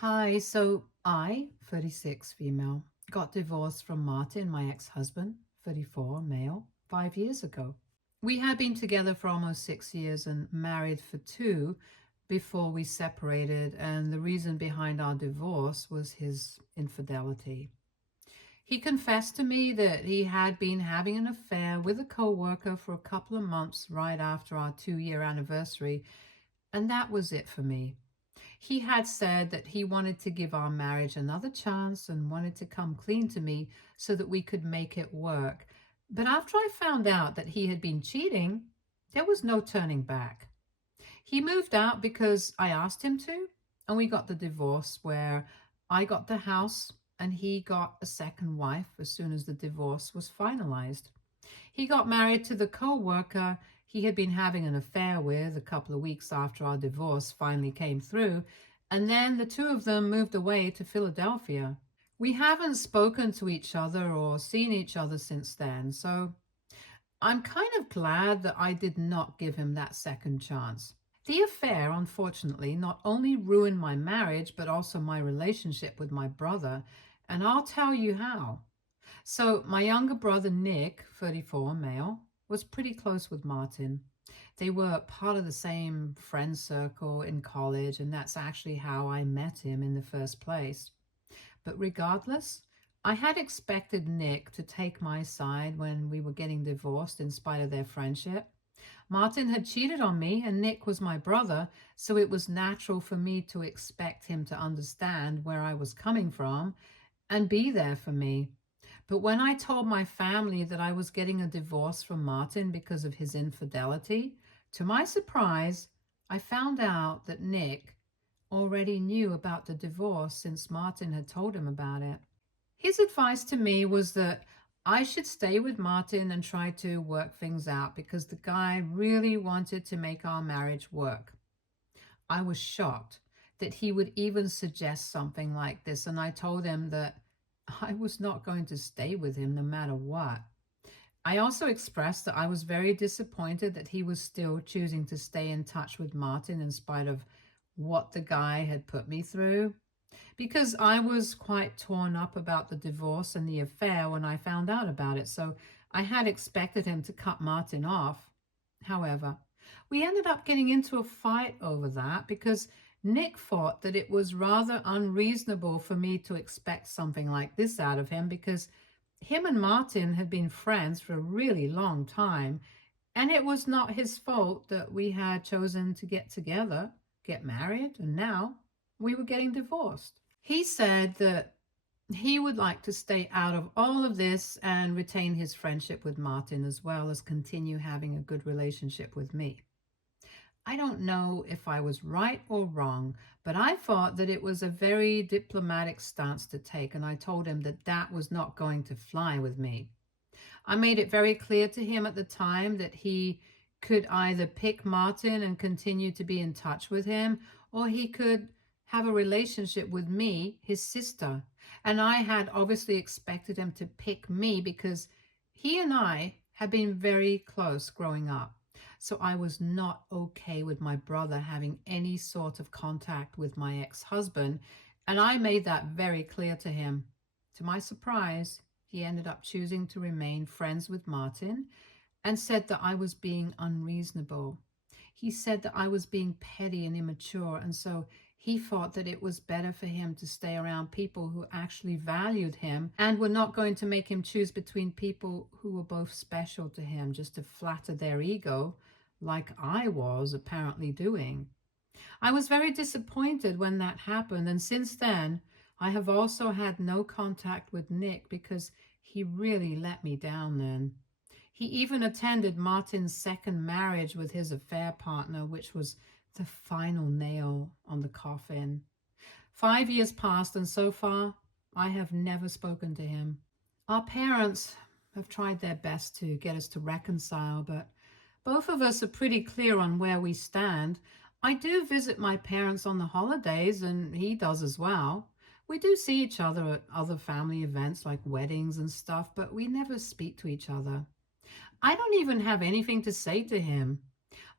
Hi, so I, 36 female, got divorced from Martin, my ex-husband, 34 male, 5 years ago. We had been together for almost 6 years and married for two before we separated, and the reason behind our divorce was his infidelity. He confessed to me that he had been having an affair with a coworker for a couple of months right after our 2-year anniversary, and that was it for me. He had said that he wanted to give our marriage another chance and wanted to come clean to me so that we could make it work. But after I found out that he had been cheating, there was no turning back. He moved out because I asked him to, and we got the divorce where I got the house and he got a second wife as soon as the divorce was finalized. He got married to the co-worker he had been having an affair with a couple of weeks after our divorce finally came through, and then the two of them moved away to Philadelphia. We haven't spoken to each other or seen each other since then, so I'm kind of glad that I did not give him that second chance. The affair, unfortunately, not only ruined my marriage, but also my relationship with my brother, and I'll tell you how. So, my younger brother Nick, 34 male, was pretty close with Martin. They were part of the same friend circle in college, and that's actually how I met him in the first place. But regardless, I had expected Nick to take my side when we were getting divorced in spite of their friendship. Martin had cheated on me, and Nick was my brother, so it was natural for me to expect him to understand where I was coming from and be there for me. But when I told my family that I was getting a divorce from Martin because of his infidelity, to my surprise, I found out that Nick already knew about the divorce since Martin had told him about it. His advice to me was that I should stay with Martin and try to work things out because the guy really wanted to make our marriage work. I was shocked that he would even suggest something like this, and I told him that I was not going to stay with him no matter what. I also expressed that I was very disappointed that he was still choosing to stay in touch with Martin in spite of what the guy had put me through, because I was quite torn up about the divorce and the affair when I found out about it. So I had expected him to cut Martin off. However, we ended up getting into a fight over that because Nick thought that it was rather unreasonable for me to expect something like this out of him because him and Martin had been friends for a really long time, and it was not his fault that we had chosen to get together, get married, and now we were getting divorced. He said that he would like to stay out of all of this and retain his friendship with Martin as well as continue having a good relationship with me. I don't know if I was right or wrong, but I thought that it was a very diplomatic stance to take, and I told him that that was not going to fly with me. I made it very clear to him at the time that he could either pick Martin and continue to be in touch with him, or he could have a relationship with me, his sister. And I had obviously expected him to pick me because he and I had been very close growing up. So I was not okay with my brother having any sort of contact with my ex-husband, and I made that very clear to him. To my surprise, he ended up choosing to remain friends with Martin and said that I was being unreasonable. He said that I was being petty and immature, and so he thought that it was better for him to stay around people who actually valued him and were not going to make him choose between people who were both special to him just to flatter their ego, like I was apparently doing. I was very disappointed when that happened, and since then, I have also had no contact with Nick because he really let me down then. He even attended Martin's second marriage with his affair partner, which was the final nail on the coffin. 5 years passed, and so far, I have never spoken to him. Our parents have tried their best to get us to reconcile, but both of us are pretty clear on where we stand. I do visit my parents on the holidays, and he does as well. We do see each other at other family events like weddings and stuff, but we never speak to each other. I don't even have anything to say to him.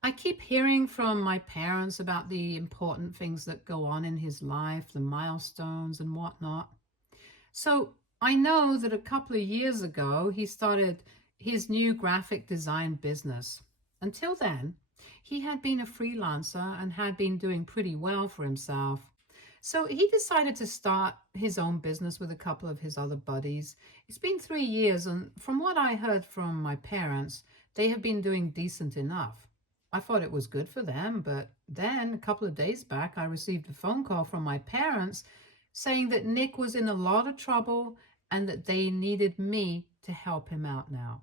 I keep hearing from my parents about the important things that go on in his life, the milestones and whatnot. So I know that a couple of years ago, he started his new graphic design business. Until then, he had been a freelancer and had been doing pretty well for himself. So he decided to start his own business with a couple of his other buddies. It's been 3 years, and from what I heard from my parents, they have been doing decent enough. I thought it was good for them, but then a couple of days back, I received a phone call from my parents saying that Nick was in a lot of trouble and that they needed me to help him out now.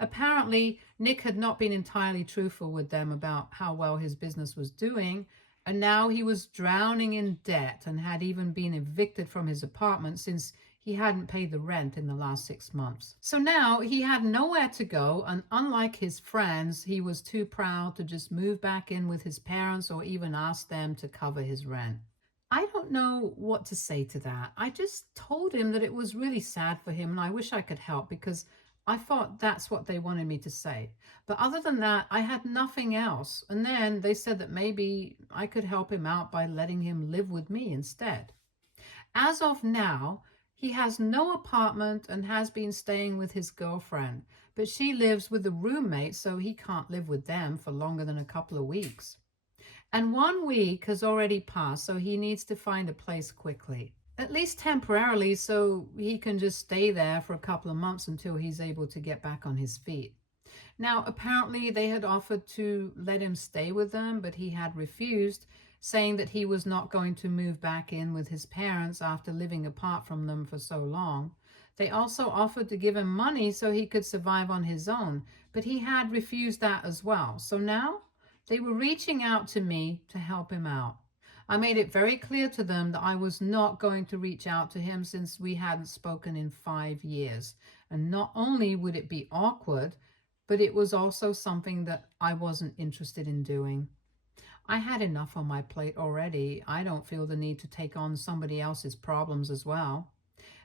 Apparently, Nick had not been entirely truthful with them about how well his business was doing, and now he was drowning in debt and had even been evicted from his apartment since he hadn't paid the rent in the last 6 months. So now he had nowhere to go, and unlike his friends, he was too proud to just move back in with his parents or even ask them to cover his rent. I don't know what to say to that. I just told him that it was really sad for him and I wish I could help because I thought that's what they wanted me to say. But other than that, I had nothing else. And then they said that maybe I could help him out by letting him live with me instead. As of now, he has no apartment and has been staying with his girlfriend, but she lives with a roommate, so he can't live with them for longer than a couple of weeks. And 1 week has already passed, so he needs to find a place quickly, at least temporarily, so he can just stay there for a couple of months until he's able to get back on his feet. Now, apparently, they had offered to let him stay with them, but he had refused, saying that he was not going to move back in with his parents after living apart from them for so long. They also offered to give him money so he could survive on his own, but he had refused that as well. So now they were reaching out to me to help him out. I made it very clear to them that I was not going to reach out to him since we hadn't spoken in 5 years. And not only would it be awkward, but it was also something that I wasn't interested in doing. I had enough on my plate already. I don't feel the need to take on somebody else's problems as well.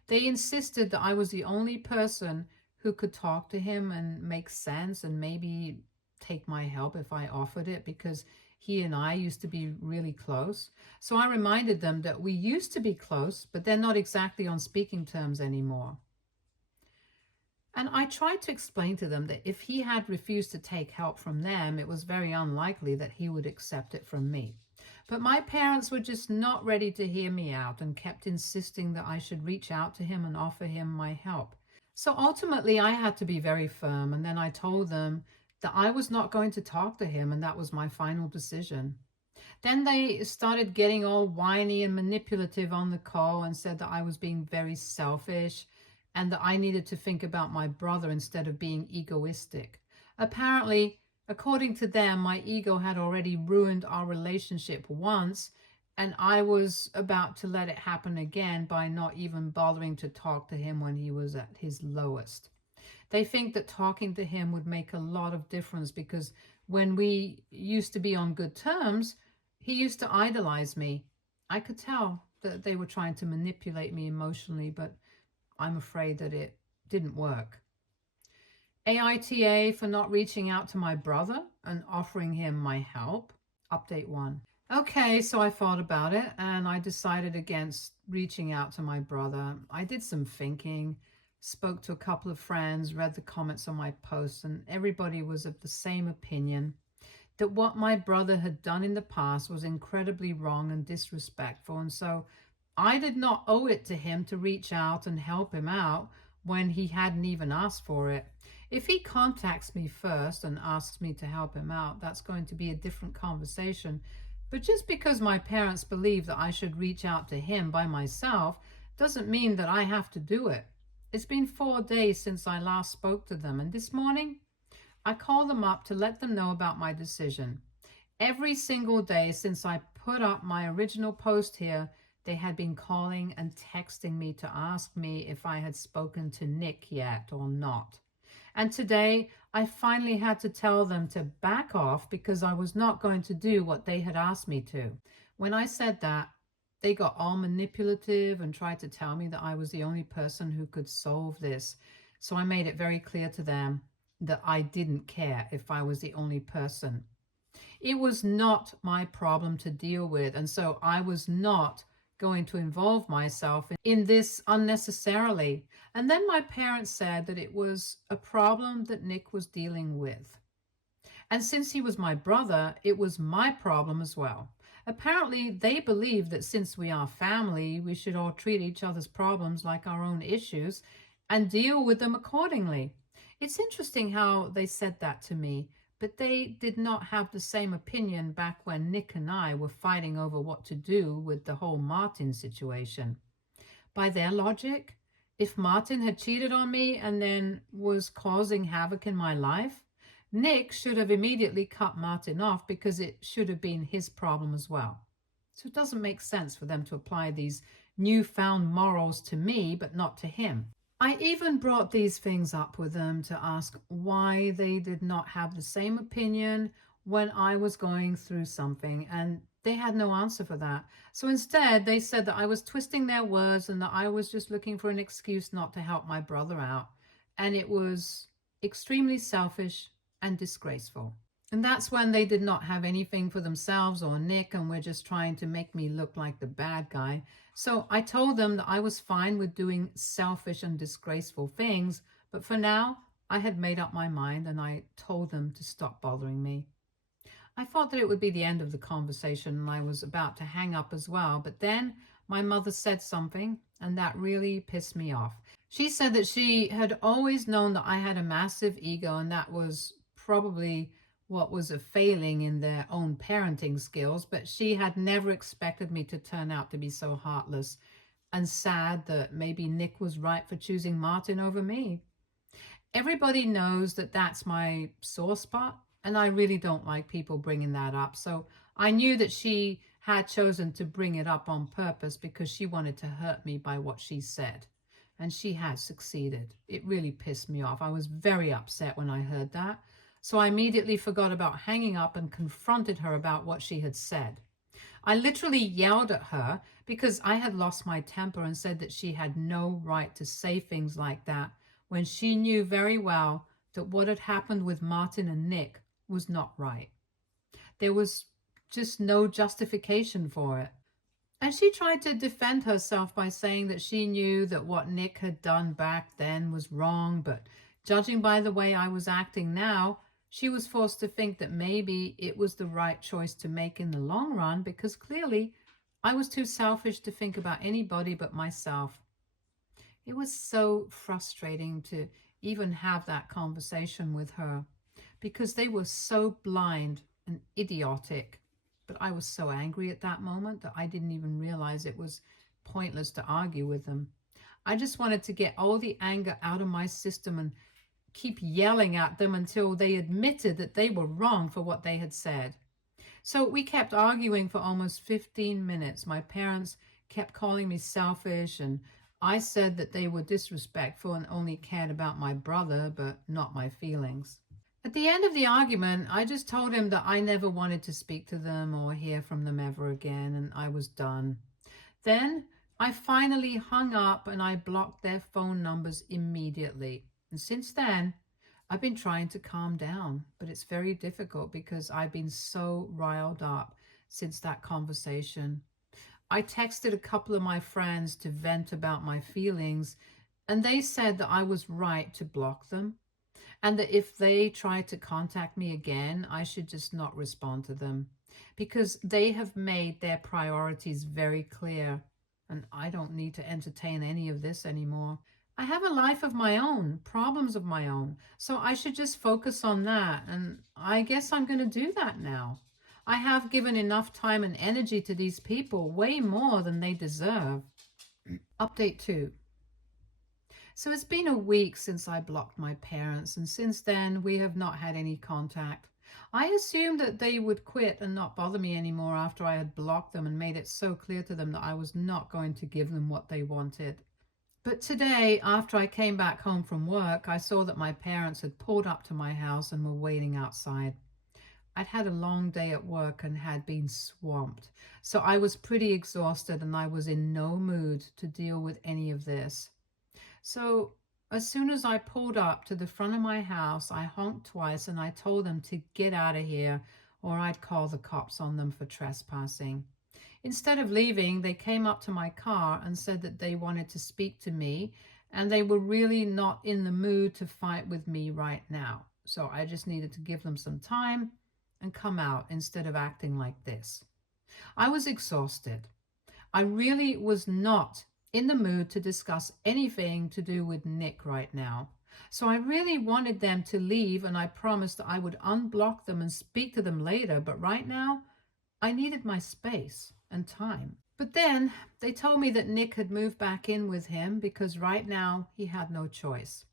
They insisted that I was the only person who could talk to him and make sense and maybe take my help if I offered it because he and I used to be really close. So I reminded them that we used to be close, but they're not exactly on speaking terms anymore. And I tried to explain to them that if he had refused to take help from them, it was very unlikely that he would accept it from me. But my parents were just not ready to hear me out and kept insisting that I should reach out to him and offer him my help. So ultimately, I had to be very firm, and then I told them that I was not going to talk to him, and that was my final decision. Then they started getting all whiny and manipulative on the call and said that I was being very selfish and that I needed to think about my brother instead of being egoistic. Apparently, according to them, my ego had already ruined our relationship once, and I was about to let it happen again by not even bothering to talk to him when he was at his lowest. They think that talking to him would make a lot of difference because when we used to be on good terms, he used to idolize me. I could tell that they were trying to manipulate me emotionally, but I'm afraid that it didn't work. AITA for not reaching out to my brother and offering him my help. Update 1. Okay, so I thought about it and I decided against reaching out to my brother. I did some thinking, spoke to a couple of friends, read the comments on my posts, and everybody was of the same opinion that what my brother had done in the past was incredibly wrong and disrespectful. And so I did not owe it to him to reach out and help him out when he hadn't even asked for it. If he contacts me first and asks me to help him out, that's going to be a different conversation. But just because my parents believe that I should reach out to him by myself doesn't mean that I have to do it. It's been 4 days since I last spoke to them, and this morning I called them up to let them know about my decision. Every single day since I put up my original post here, they had been calling and texting me to ask me if I had spoken to Nick yet or not. And today, I finally had to tell them to back off because I was not going to do what they had asked me to. When I said that, they got all manipulative and tried to tell me that I was the only person who could solve this. So I made it very clear to them that I didn't care if I was the only person. It was not my problem to deal with, and so I was not going to involve myself in this unnecessarily. And then my parents said that it was a problem that Nick was dealing with. And since he was my brother, it was my problem as well. Apparently, they believe that since we are family, we should all treat each other's problems like our own issues and deal with them accordingly. It's interesting how they said that to me, but they did not have the same opinion back when Nick and I were fighting over what to do with the whole Martin situation. By their logic, if Martin had cheated on me and then was causing havoc in my life, Nick should have immediately cut Martin off because it should have been his problem as well. So it doesn't make sense for them to apply these newfound morals to me, but not to him. I even brought these things up with them to ask why they did not have the same opinion when I was going through something, and they had no answer for that. So instead, they said that I was twisting their words and that I was just looking for an excuse not to help my brother out. And it was extremely selfish and disgraceful. And that's when they did not have anything for themselves or Nick and were just trying to make me look like the bad guy. So I told them that I was fine with doing selfish and disgraceful things, but for now, I had made up my mind and I told them to stop bothering me. I thought that it would be the end of the conversation and I was about to hang up as well, but then my mother said something and that really pissed me off. She said that she had always known that I had a massive ego and that was probably what was a failing in their own parenting skills, but she had never expected me to turn out to be so heartless and sad that maybe Nick was right for choosing Martin over me. Everybody knows that that's my sore spot, and I really don't like people bringing that up. So I knew that she had chosen to bring it up on purpose because she wanted to hurt me by what she said. And she had succeeded. It really pissed me off. I was very upset when I heard that. So I immediately forgot about hanging up and confronted her about what she had said. I literally yelled at her because I had lost my temper and said that she had no right to say things like that when she knew very well that what had happened with Martin and Nick was not right. There was just no justification for it. And she tried to defend herself by saying that she knew that what Nick had done back then was wrong, but judging by the way I was acting now, she was forced to think that maybe it was the right choice to make in the long run because clearly I was too selfish to think about anybody but myself. It was so frustrating to even have that conversation with her because they were so blind and idiotic. But I was so angry at that moment that I didn't even realize it was pointless to argue with them. I just wanted to get all the anger out of my system and keep yelling at them until they admitted that they were wrong for what they had said. So we kept arguing for almost 15 minutes. My parents kept calling me selfish, and I said that they were disrespectful and only cared about my brother, but not my feelings. At the end of the argument, I just told him that I never wanted to speak to them or hear from them ever again, and I was done. Then I finally hung up and I blocked their phone numbers immediately. And since then, I've been trying to calm down, but it's very difficult because I've been so riled up since that conversation. I texted a couple of my friends to vent about my feelings, and they said that I was right to block them, and that if they tried to contact me again, I should just not respond to them because they have made their priorities very clear, and I don't need to entertain any of this anymore. I have a life of my own, problems of my own, so I should just focus on that, and I guess I'm going to do that now. I have given enough time and energy to these people, way more than they deserve. Update 2. So it's been a week since I blocked my parents, and since then we have not had any contact. I assumed that they would quit and not bother me anymore after I had blocked them and made it so clear to them that I was not going to give them what they wanted. But today, after I came back home from work, I saw that my parents had pulled up to my house and were waiting outside. I'd had a long day at work and had been swamped, so I was pretty exhausted and I was in no mood to deal with any of this. So as soon as I pulled up to the front of my house, I honked twice and I told them to get out of here or I'd call the cops on them for trespassing. Instead of leaving, they came up to my car and said that they wanted to speak to me and they were really not in the mood to fight with me right now. So I just needed to give them some time and come out instead of acting like this. I was exhausted. I really was not in the mood to discuss anything to do with Nick right now. So I really wanted them to leave, and I promised I would unblock them and speak to them later. But right now, I needed my space and time. But then they told me that Nick had moved back in with him because right now he had no choice.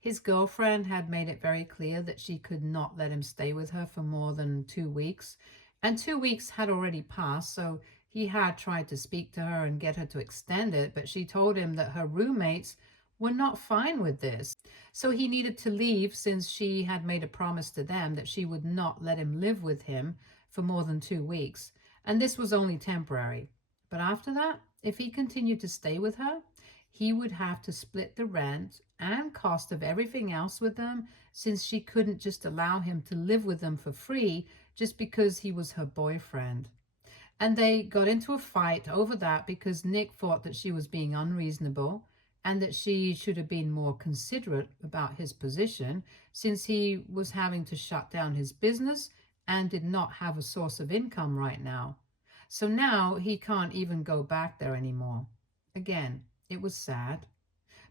His girlfriend had made it very clear that she could not let him stay with her for more than 2 weeks. And 2 weeks had already passed, so he had tried to speak to her and get her to extend it, but she told him that her roommates were not fine with this. So he needed to leave since she had made a promise to them that she would not let him live with him for more than 2 weeks. And this was only temporary. But after that, if he continued to stay with her, he would have to split the rent and cost of everything else with them, since she couldn't just allow him to live with them for free just because he was her boyfriend. And they got into a fight over that because Nick thought that she was being unreasonable and that she should have been more considerate about his position, since he was having to shut down his business and did not have a source of income right now. So now he can't even go back there anymore. Again, it was sad,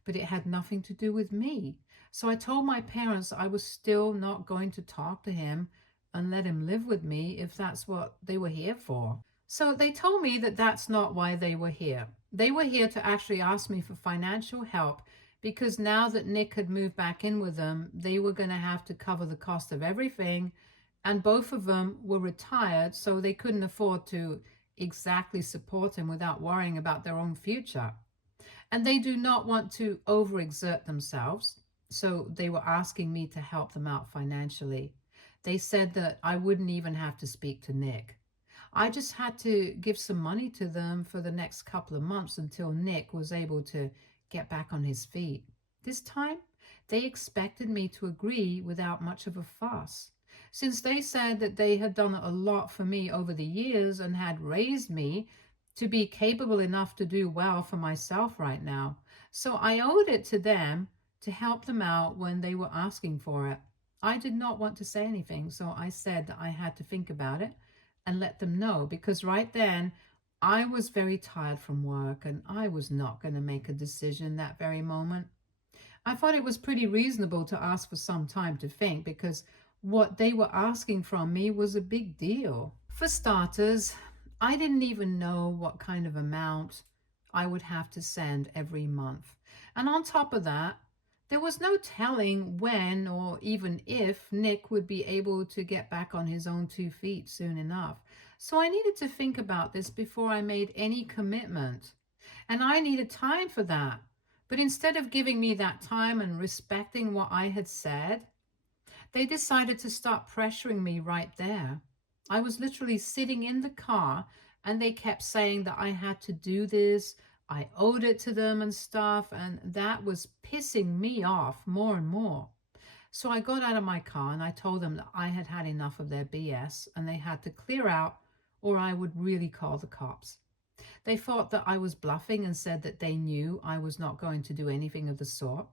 but it had nothing to do with me. So I told my parents I was still not going to talk to him and let him live with me if that's what they were here for. So they told me that that's not why they were here. They were here to actually ask me for financial help because now that Nick had moved back in with them, they were going to have to cover the cost of everything, and both of them were retired, so they couldn't afford to exactly support him without worrying about their own future. And they do not want to overexert themselves, so they were asking me to help them out financially. They said that I wouldn't even have to speak to Nick. I just had to give some money to them for the next couple of months until Nick was able to get back on his feet. This time, they expected me to agree without much of a fuss, since they said that they had done a lot for me over the years and had raised me to be capable enough to do well for myself right now. So I owed it to them to help them out when they were asking for it. I did not want to say anything, so I said that I had to think about it and let them know, because right then I was very tired from work and I was not going to make a decision that very moment. I thought it was pretty reasonable to ask for some time to think, because what they were asking from me was a big deal. For starters, I didn't even know what kind of amount I would have to send every month. And on top of that, there was no telling when or even if Nick would be able to get back on his own 2 feet soon enough. So I needed to think about this before I made any commitment. And I needed time for that. But instead of giving me that time and respecting what I had said, they decided to start pressuring me right there. I was literally sitting in the car and they kept saying that I had to do this. I owed it to them and stuff, and that was pissing me off more and more. So I got out of my car and I told them that I had had enough of their BS and they had to clear out or I would really call the cops. They thought that I was bluffing and said that they knew I was not going to do anything of the sort.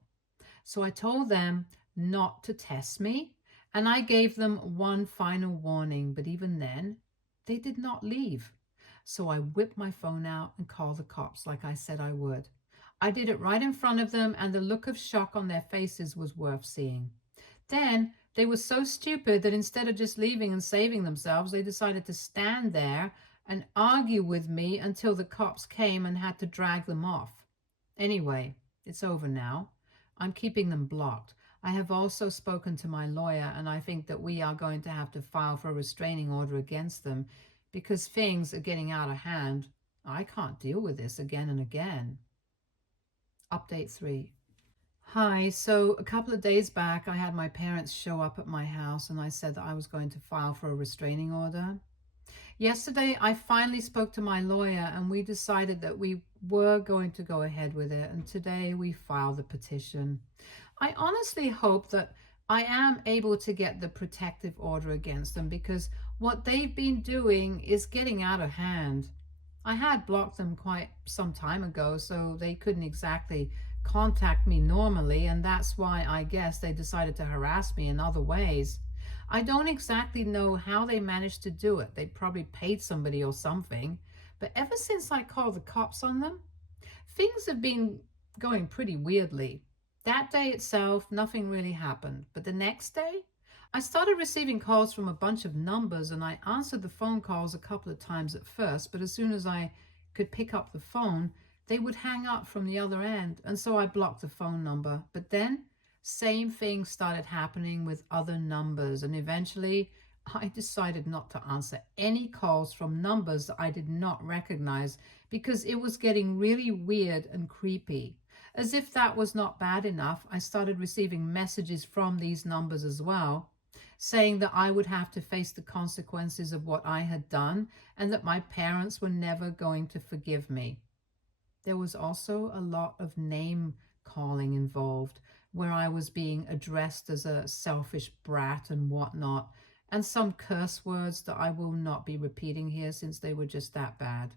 So I told them not to test me, and I gave them one final warning, but even then, they did not leave. So I whipped my phone out and called the cops like I said I would. I did it right in front of them, and the look of shock on their faces was worth seeing. Then they were so stupid that instead of just leaving and saving themselves, they decided to stand there and argue with me until the cops came and had to drag them off. Anyway, it's over now. I'm keeping them blocked. I have also spoken to my lawyer, and I think that we are going to have to file for a restraining order against them because things are getting out of hand. I can't deal with this again and again. Update 3. Hi, so a couple of days back, I had my parents show up at my house and I said that I was going to file for a restraining order. Yesterday, I finally spoke to my lawyer and we decided that we were going to go ahead with it, and today we filed the petition. I honestly hope that I am able to get the protective order against them, because What they've been doing is getting out of hand. I had blocked them quite some time ago, so they couldn't exactly contact me normally, and that's why I guess they decided to harass me in other ways. I don't exactly know how they managed to do it. They probably paid somebody or something. But ever since I called the cops on them, things have been going pretty weirdly. That day itself, nothing really happened. But the next day, I started receiving calls from a bunch of numbers, and I answered the phone calls a couple of times at first, but as soon as I could pick up the phone, they would hang up from the other end, and so I blocked the phone number. But then, same thing started happening with other numbers, and eventually I decided not to answer any calls from numbers that I did not recognize because it was getting really weird and creepy. As if that was not bad enough, I started receiving messages from these numbers as well, saying that I would have to face the consequences of what I had done and that my parents were never going to forgive me. There was also a lot of name calling involved, where I was being addressed as a selfish brat and whatnot, and some curse words that I will not be repeating here since they were just that bad.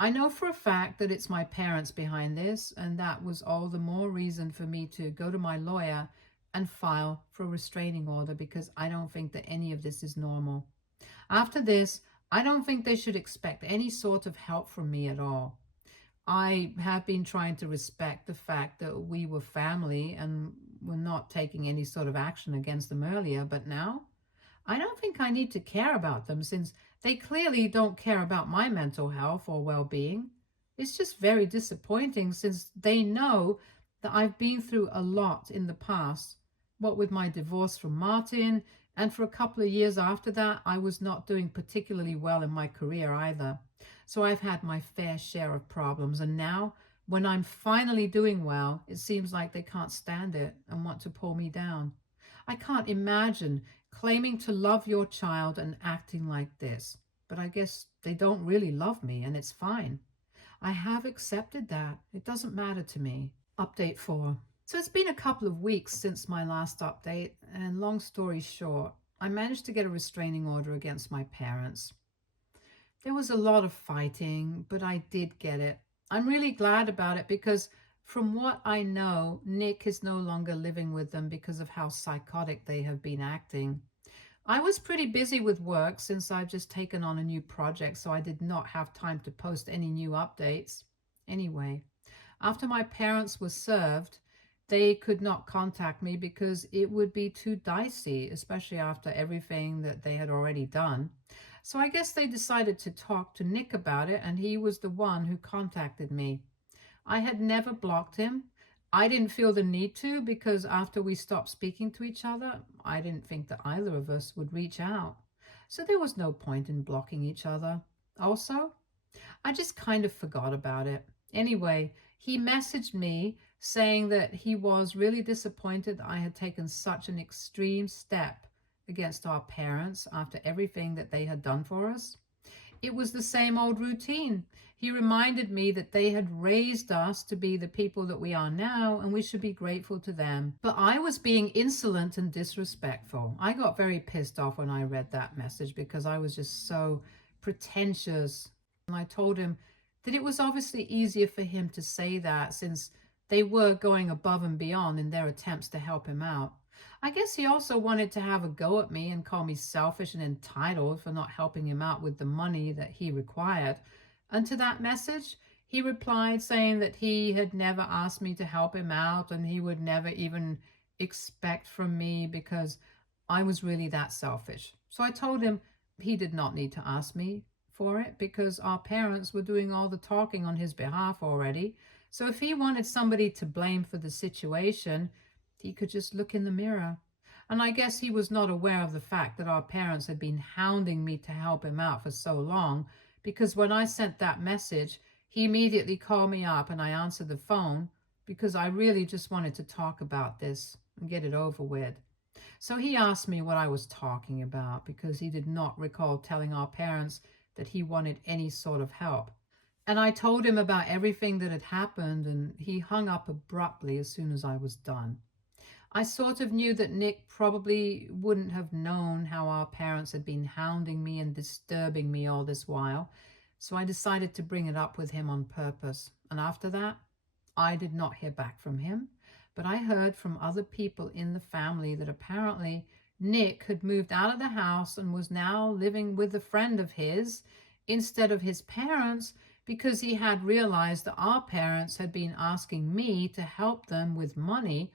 I know for a fact that it's my parents behind this, and that was all the more reason for me to go to my lawyer and file for a restraining order because I don't think that any of this is normal. After this, I don't think they should expect any sort of help from me at all. I have been trying to respect the fact that we were family and were not taking any sort of action against them earlier, but now I don't think I need to care about them since they clearly don't care about my mental health or well being. It's just very disappointing since they know that I've been through a lot in the past. What with my divorce from Martin, and for a couple of years after that, I was not doing particularly well in my career either. So I've had my fair share of problems, and now when I'm finally doing well, it seems like they can't stand it and want to pull me down. I can't imagine claiming to love your child and acting like this, but I guess they don't really love me, and it's fine. I have accepted that. It doesn't matter to me. Update 4. So it's been a couple of weeks since my last update, and long story short, I managed to get a restraining order against my parents. There was a lot of fighting, but I did get it. I'm really glad about it because from what I know, Nick is no longer living with them because of how psychotic they have been acting. I was pretty busy with work since I've just taken on a new project, so I did not have time to post any new updates. Anyway, after my parents were served, they could not contact me because it would be too dicey, especially after everything that they had already done. So I guess they decided to talk to Nick about it, and he was the one who contacted me. I had never blocked him. I didn't feel the need to because after we stopped speaking to each other, I didn't think that either of us would reach out. So there was no point in blocking each other. Also, I just kind of forgot about it. Anyway, he messaged me saying that he was really disappointed I had taken such an extreme step against our parents after everything that they had done for us. It was the same old routine. He reminded me that they had raised us to be the people that we are now, and we should be grateful to them. But I was being insolent and disrespectful. I got very pissed off when I read that message because I was just so pretentious. And I told him that it was obviously easier for him to say that since they were going above and beyond in their attempts to help him out. I guess he also wanted to have a go at me and call me selfish and entitled for not helping him out with the money that he required. And to that message, he replied saying that he had never asked me to help him out and he would never even expect from me because I was really that selfish. So I told him he did not need to ask me for it because our parents were doing all the talking on his behalf already. So if he wanted somebody to blame for the situation, he could just look in the mirror. And I guess he was not aware of the fact that our parents had been hounding me to help him out for so long, because when I sent that message, he immediately called me up and I answered the phone because I really just wanted to talk about this and get it over with. So he asked me what I was talking about because he did not recall telling our parents that he wanted any sort of help. And I told him about everything that had happened, and he hung up abruptly as soon as I was done. I sort of knew that Nick probably wouldn't have known how our parents had been hounding me and disturbing me all this while, so I decided to bring it up with him on purpose. And after that, I did not hear back from him, but I heard from other people in the family that apparently Nick had moved out of the house and was now living with a friend of his instead of his parents because he had realized that our parents had been asking me to help them with money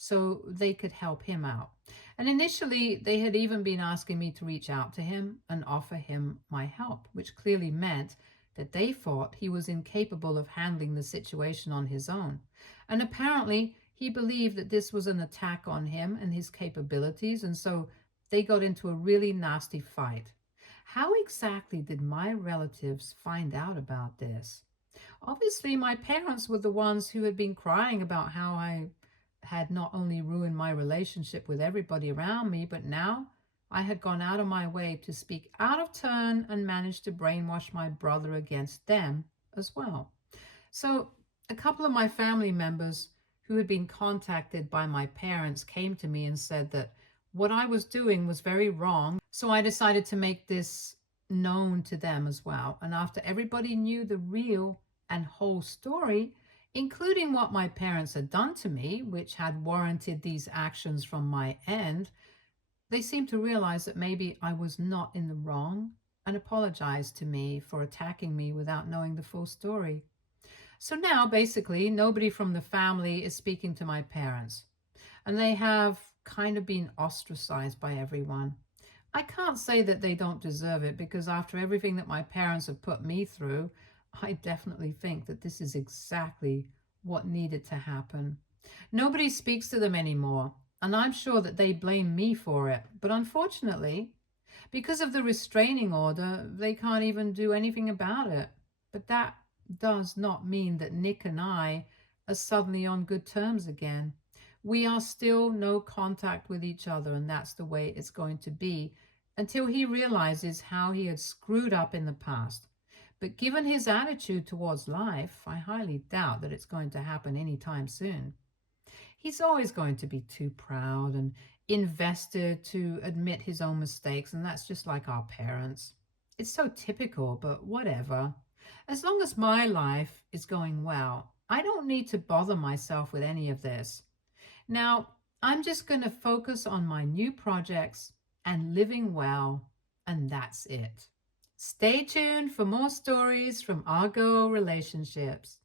so they could help him out. And initially, they had even been asking me to reach out to him and offer him my help, which clearly meant that they thought he was incapable of handling the situation on his own. And apparently, he believed that this was an attack on him and his capabilities, and so they got into a really nasty fight. How exactly did my relatives find out about this? Obviously, my parents were the ones who had been crying about how I had not only ruined my relationship with everybody around me, but now I had gone out of my way to speak out of turn and managed to brainwash my brother against them as well. So, a couple of my family members who had been contacted by my parents came to me and said that what I was doing was very wrong. So, I decided to make this known to them as well. And after everybody knew the real and whole story, including what my parents had done to me, which had warranted these actions from my end, they seemed to realize that maybe I was not in the wrong and apologized to me for attacking me without knowing the full story. So now, basically, nobody from the family is speaking to my parents, and they have kind of been ostracized by everyone. I can't say that they don't deserve it because after everything that my parents have put me through, I definitely think that this is exactly what needed to happen. Nobody speaks to them anymore, and I'm sure that they blame me for it. But unfortunately, because of the restraining order, they can't even do anything about it. But that does not mean that Nick and I are suddenly on good terms again. We are still no contact with each other, and that's the way it's going to be until he realizes how he had screwed up in the past. But given his attitude towards life, I highly doubt that it's going to happen anytime soon. He's always going to be too proud and invested to admit his own mistakes, and that's just like our parents. It's so typical, but whatever. As long as my life is going well, I don't need to bother myself with any of this. Now, I'm just going to focus on my new projects and living well, and that's it. Stay tuned for more stories from Argo Relationships.